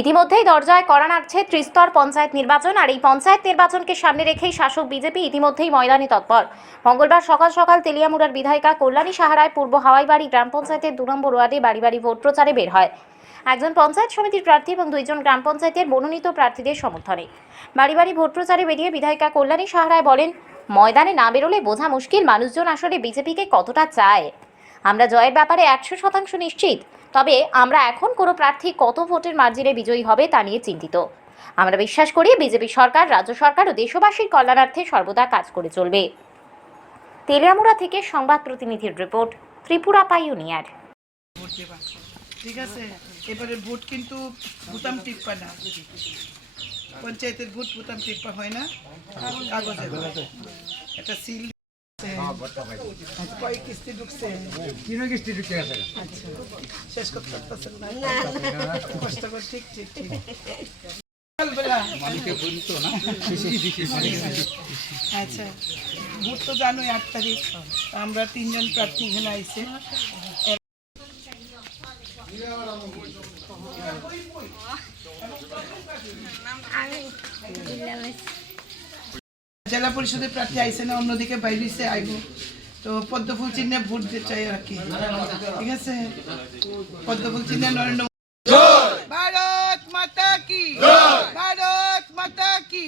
ইতিমধ্যেই দরজায় কড়া নাড়ছে ত্রিস্তর পঞ্চায়েত নির্বাচন। আর এই পঞ্চায়েত নির্বাচনকে সামনে রেখেই শাসক বিজেপি ইতিমধ্যেই ময়দানে তৎপর। মঙ্গলবার সকাল সকাল তেলিয়ামুড়ার বিধায়িকা কল্যাণী সাহারায় পূর্ব হাওয়াইবাড়ি গ্রাম পঞ্চায়েতের 2 নম্বর ওয়ার্ডে বাড়ি বাড়ি ভোট প্রচারে বের হয়। একজন পঞ্চায়েত সমিতির প্রার্থী এবং 2 জন গ্রাম পঞ্চায়েতের মনোনীত প্রার্থীদের সমর্থনে বাড়ি বাড়ি ভোট প্রচারে বেরিয়ে বিধায়িকা কল্যাণী সাহারায় বলেন, ময়দানে না বেরোলে বোঝা মুশকিল মানুষজন আসলে বিজেপিকে কতটা চায়। আমরা জয়ের ব্যাপারে 100% নিশ্চিত, তবে আমরা এখন কোনো প্রার্থী কত ভোটের মার্জিনে বিজয়ী হবে তা নিয়ে চিন্তিত। আমরা বিশ্বাস করি বিজেপি সরকার, রাজ্য সরকার ও দেশবাসীর কল্যাণার্থে সর্বদা কাজ করে চলবে। তেলিয়ামুড়া থেকে সংবাদ প্রতিনিধির রিপোর্ট, ত্রিপুরা পাইওনিয়ার। ঠিক আছে, এবারে ভোট কিন্তু বুতাম টিপ্পা না, পঞ্চায়েতের ভোট বুতাম টিপ্পা হয় না, কাগজে একটা সিল কয় কিস্তি ঢুকছে, আচ্ছা শেষ করতে পারতেছেন না, কষ্ট করে। ঠিক ঠিক ঠিক আচ্ছা, ভোট তো জানোই 8 তারিখ। আমরা 3 জন প্রার্থী এখানে আইছে। জেলা পরিষদের প্রার্থী আইসে না, অন্যদিকে বাইরে আইব, তো পদ্মফুল চিহ্নে ভোট দিতে চাই আর কি। ঠিক আছে, পদ্মফুল চিহ্নে নরেন্দ্র ভারত মাতা কি, ভারত মাতা কি,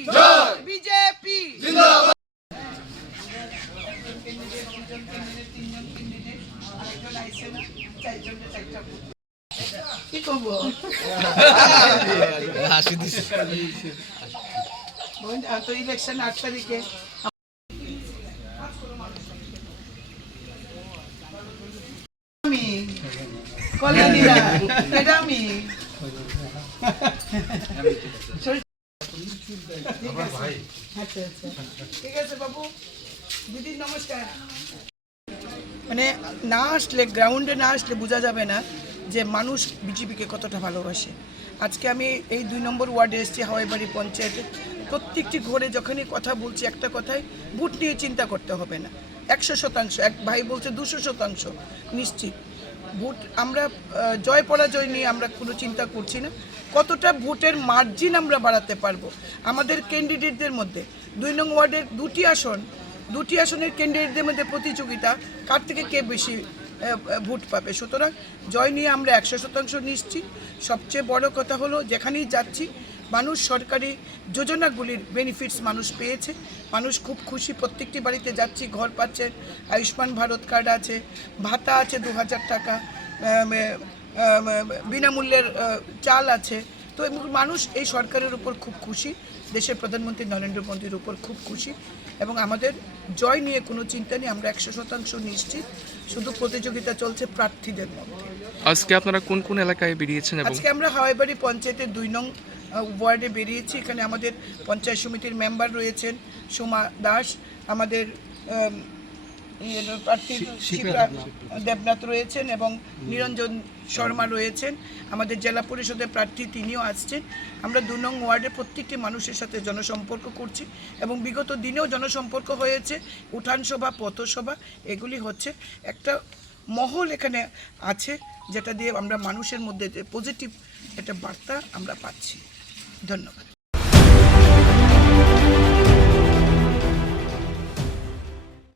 বিজেপি কি করবো, তো ইলেকশন 8 তারিখে। আমি কল্যাণীরা, এটা আমি আচ্ছা আচ্ছা ঠিক আছে বাবু, দিদি নমস্কার। মানে না আসলে, গ্রাউন্ডে না আসলে বোঝা যাবে না যে মানুষ বিজেপিকে কতটা ভালোবাসে। আজকে আমি এই 2 নম্বর ওয়ার্ডে এসেছি, হাওয়াইবাড়ি পঞ্চায়েতে। প্রত্যেকটি ঘরে যখনই কথা বলছি একটা কথাই, ভোট নিয়ে চিন্তা করতে হবে না, 100%। এক ভাই বলছে 200% নিশ্চিত ভোট। আমরা জয় পরাজয় নিয়ে আমরা কোনো চিন্তা করছি না, কতটা ভোটের মার্জিন আমরা বাড়াতে পারবো। আমাদের ক্যান্ডিডেটদের মধ্যে 2 নং ওয়ার্ডের 2টি আসনের ক্যান্ডিডেটদের মধ্যে প্রতিযোগিতা, কার থেকে কে বেশি ভোট পাবে। সুতরাং জয় নিয়ে আমরা 100% নিশ্চিত। সবচেয়ে বড় কথা হলো, যেখানেই যাচ্ছি মানুষ সরকারি যোজনাগুলির বেনিফিটস মানুষ পেয়েছে, মানুষ খুব খুশি। প্রত্যেকটি বাড়িতে যাচ্ছি, ঘর পাচ্ছেন, আয়ুষ্মান ভারত কার্ড আছে, ভাতা আছে 2000 টাকা, বিনামূল্যের চাল আছে। তো মানুষ এই সরকারের উপর খুব খুশি, দেশের প্রধানমন্ত্রী নরেন্দ্র মোদীর উপর খুব খুশি, এবং আমাদের জয় নিয়ে কোনো চিন্তা নেই। আমরা 100% নিশ্চিত। শুধু প্রতিযোগিতা চলছে প্রার্থীদের মধ্যে। আজকে আপনারা কোন কোন এলাকায় বেরিয়েছেন? আজকে আমরা হাওয়াইবাড়ি পঞ্চায়েতের 2 নং ওয়ার্ডে বেরিয়েছি। এখানে আমাদের পঞ্চায়েত সমিতির মেম্বার রয়েছেন সোমা দাস, আমাদের প্রার্থী দেবনাথ রয়েছেন, এবং নিরঞ্জন শর্মা রয়েছেন। আমাদের জেলা পরিষদের প্রার্থী, তিনিও আসছেন। আমরা 2 নং ওয়ার্ডে প্রত্যেকটি মানুষের সাথে জনসম্পর্ক করছি, এবং বিগত দিনেও জনসম্পর্ক হয়েছে, উঠান সভা, পথসভা, এগুলি হচ্ছে। একটা মহল এখানে আছে, যেটা দিয়ে আমরা মানুষের মধ্যে যে পজিটিভ একটা বার্তা আমরা পাচ্ছি। ধন্যবাদ।